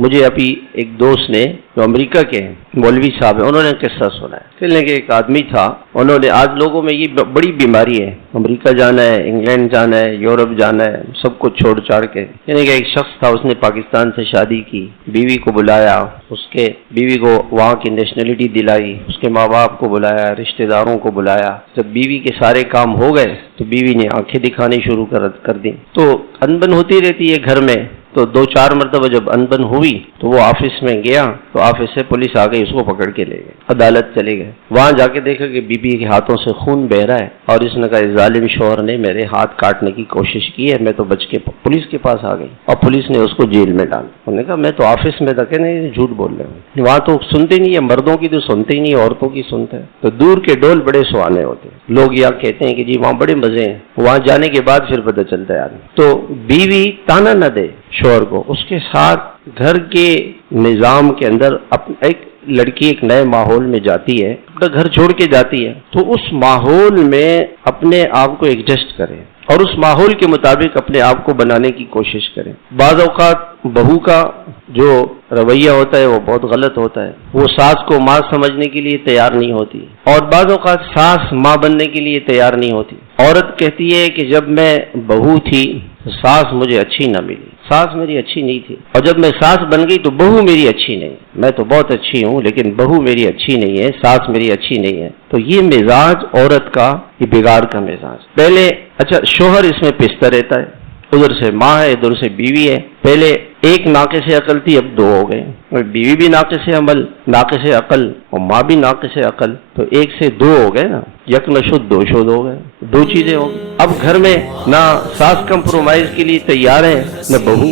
مجھے ابھی ایک دوست نے جو امریکہ کے ہیں مولوی صاحب ہیں، انہوں نے قصہ سنا ہے کہنے کہ ایک آدمی تھا، انہوں نے آج لوگوں میں یہ بڑی بیماری ہے، امریکہ جانا ہے، انگلینڈ جانا ہے، یورپ جانا ہے، سب کچھ چھوڑ چھاڑ کے، یعنی کہ ایک شخص تھا، اس نے پاکستان سے شادی کی، بیوی کو بلایا، اس کے بیوی کو وہاں کی نیشنلٹی دلائی، اس کے ماں باپ کو بلایا، رشتہ داروں کو بلایا۔ جب بیوی کے سارے کام ہو گئے تو بیوی نے آنکھیں دکھانی شروع کر دی، تو انبن ہوتی رہتی ہے گھر میں، تو 2-4 مرتبہ جب انبن ہوئی تو وہ آفس میں گیا تو آفس سے پولیس آ گئی، اس کو پکڑ کے لے گئے، عدالت چلے گئے، وہاں جا کے دیکھا کہ بیوی کے ہاتھوں سے خون بہ رہا ہے، اور اس نے کہا ظالم شوہر نے میرے ہاتھ کاٹنے کی کوشش کی ہے، میں تو بچ کے پولیس کے پاس آ گئی اور پولیس نے اس کو جیل میں ڈالا۔ انہوں نے کہا میں تو آفس میں تھا، کہ نہیں جھوٹ بول رہے ہیں، وہاں تو سنتے نہیں ہے، مردوں کی تو سنتے ہی نہیں، عورتوں کی سنتے ہیں، تو دور کے ڈول بڑے سہانے ہوتے ہیں، لوگ یہاں کہتے ہیں کہ جی وہاں بڑے مزے ہیں، وہاں جانے کے بعد پھر پتہ چلتا ہے آدمی۔ تو بیوی تانا نہ دے شوہر کو، اس کے ساتھ گھر کے نظام کے اندر ایک لڑکی ایک نئے ماحول میں جاتی ہے، اپنا گھر چھوڑ کے جاتی ہے، تو اس ماحول میں اپنے آپ کو ایڈجسٹ کرے اور اس ماحول کے مطابق اپنے آپ کو بنانے کی کوشش کریں۔ بعض اوقات بہو کا جو رویہ ہوتا ہے وہ بہت غلط ہوتا ہے، وہ ساس کو ماں سمجھنے کے لیے تیار نہیں ہوتی، اور بعض اوقات ساس ماں بننے کے لیے تیار نہیں ہوتی۔ عورت کہتی ہے کہ جب میں بہو تھی تو ساس مجھے اچھی نہ ملی، ساس میری اچھی نہیں تھی، اور جب میں ساس بن گئی تو بہو میری اچھی نہیں، میں تو بہت اچھی ہوں لیکن بہو میری اچھی نہیں ہے، ساس میری اچھی نہیں ہے۔ تو یہ مزاج عورت کا، یہ بگاڑ کا مزاج۔ پہلے اچھا شوہر اس میں پستا رہتا ہے، ادھر سے ماں ہے، ادھر سے بیوی ہے، پہلے ایک ناقص عقل تھی، اب 2 ہو گئے، اور بیوی بھی ناقص عمل، ناقص عقل، اور ماں بھی ناقص عقل، تو 1 سے 2 ہو گئے نا، یک نشد 2 شد ہو گئے، 2 چیزیں ہو گئی۔ اب گھر میں نہ ساس کمپرومائز کے لیے تیار ہے نہ بہو۔